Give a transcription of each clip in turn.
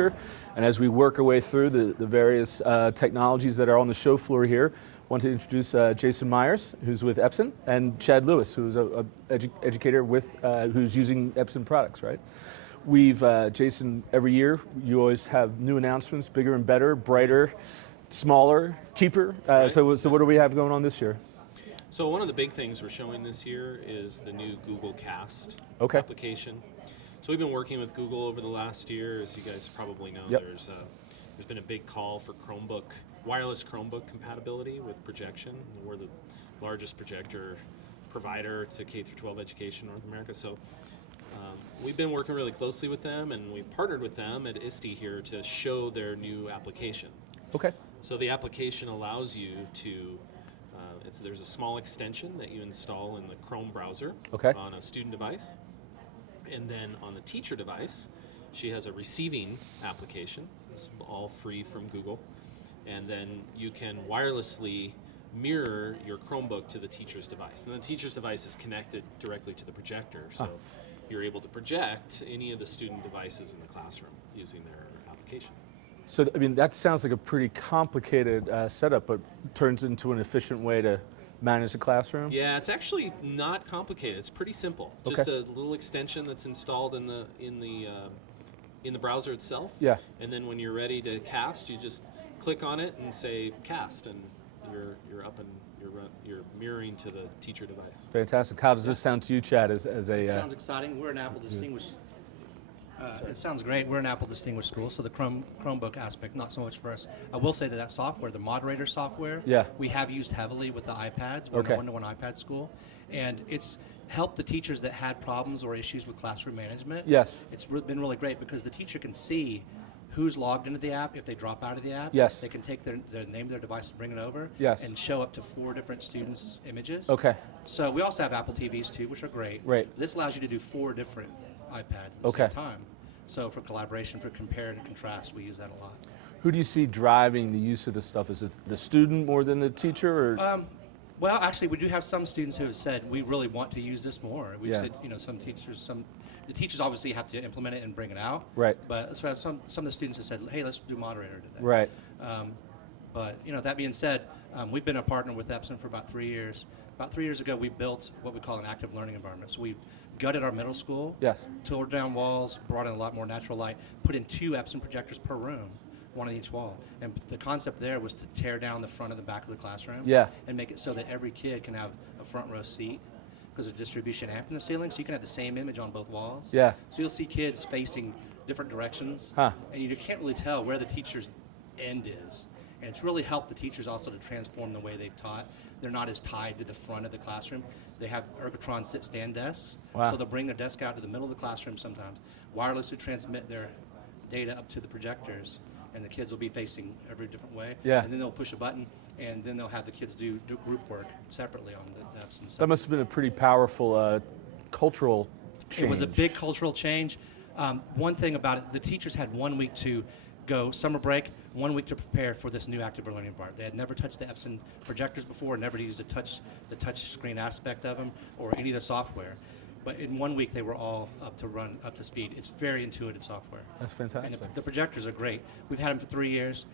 projector. And as we work our way through the various technologies that are on the show floor here, I want to introduce Jason Myers, who's with Epson, and Chad Lewis, who's an educator who's using Epson products, right? Jason, every year you always have new announcements, bigger and better, brighter, smaller, cheaper. Right. So what do we have going on this year? So one of the big things we're showing this year is the new Google Cast application. So we've been working with Google over the last year. As you guys probably know, Yep. there's been a big call for wireless Chromebook compatibility with projection. We're the largest projector provider to K-12 education in North America. So we've been working really closely with them, and we partnered with them at ISTE here to show their new application. Okay. So the application allows you to, there's a small extension that you install in the Chrome browser on a student device. And then on the teacher device, she has a receiving application. It's all free from Google. And then you can wirelessly mirror your Chromebook to the teacher's device. And the teacher's device is connected directly to the projector. So you're able to project any of the student devices in the classroom using their application. So, I mean, that sounds like a pretty complicated setup, but turns into an efficient way to manage the classroom? Yeah, it's actually not complicated. It's pretty simple. Just a little extension that's installed in the browser itself. Yeah. And then when you're ready to cast, you just click on it and say cast, and you're up and you're mirroring to the teacher device. Fantastic. How does this sound to you, Chad? As a It sounds exciting. We're an Apple distinguished. It sounds great. We're an Apple distinguished school, so the Chromebook aspect, not so much for us. I will say that software, the moderator software, we have used heavily with the iPads. We're a one-to-one iPad school, and it's helped the teachers that had problems or issues with classroom management. Yes. It's been really great because the teacher can see who's logged into the app. If they drop out of the app, yes, they can take their name of their device and bring it over, and show up to 4 different students' images. Okay. So we also have Apple TVs too, which are great. Right. This allows you to do 4 different iPads at the same time. So for collaboration, for compare and contrast, we use that a lot. Who do you see driving the use of this stuff? Is it the student more than the teacher? Or? Well, actually, we do have some students who have said, we really want to use this more. We've said, some teachers, the teachers obviously have to implement it and bring it out. Right. But some of the students have said, hey, let's do moderator today. Right. But that being said, we've been a partner with Epson for about 3 years. About 3 years ago, we built what we call an active learning environment. So we gutted our middle school, tore down walls, brought in a lot more natural light, put in 2 Epson projectors per room, 1 on each wall. And the concept there was to tear down the front and the back of the classroom and make it so that every kid can have a front row seat because of distribution amp in the ceiling, so you can have the same image on both walls. Yeah. So you'll see kids facing different directions, and you can't really tell where the teacher's end is. And it's really helped the teachers also to transform the way they've taught. They're not as tied to the front of the classroom. They have Ergotron sit-stand desks, so they'll bring their desk out to the middle of the classroom sometimes, wirelessly transmit their data up to the projectors, and the kids will be facing every different way. Yeah. And then they'll push a button, and then they'll have the kids do group work separately on the desks. And that must have been a pretty powerful cultural change. It was a big cultural change. One thing about it, the teachers had 1 week to go summer break, 1 week to prepare for this new active learning environment. They had never touched the Epson projectors before, never used the touch screen aspect of them or any of the software. But in 1 week, they were all up to speed. It's very intuitive software. That's fantastic. And the projectors are great. We've had them for 3 years.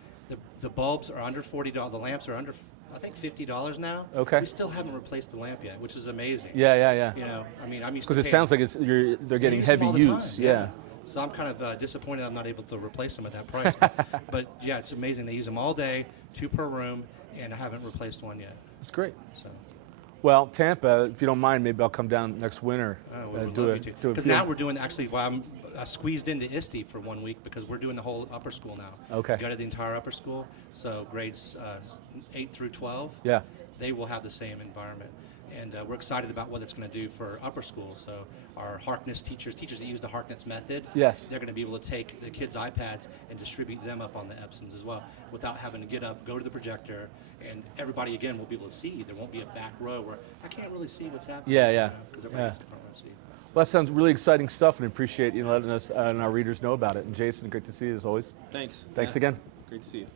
The bulbs are under $40. The lamps are under, I think, $50 now. Okay. We still haven't replaced the lamp yet, which is amazing. Yeah. I mean, I'm used to because it sounds like they're getting heavy use. Yeah. So I'm kind of disappointed I'm not able to replace them at that price. But yeah, it's amazing. They use them all day, 2 per room, and I haven't replaced one yet. That's great. So. Well, Tampa, if you don't mind, maybe I'll come down next winter. Because now we're doing, actually, I'm squeezed into ISTE for 1 week because we're doing the whole upper school now. Okay. We gutted the entire upper school, so grades 8 through 12, they will have the same environment. And we're excited about what it's going to do for upper school. So our Harkness teachers that use the Harkness method, they're going to be able to take the kids' iPads and distribute them up on the Epsons as well without having to get up, go to the projector, and everybody, again, will be able to see. There won't be a back row where I can't really see what's happening. Because everybody has the front row seat. Well, that sounds really exciting stuff, and I appreciate you letting us and our readers know about it. And Jason, great to see you as always. Thanks. Thanks again. Great to see you.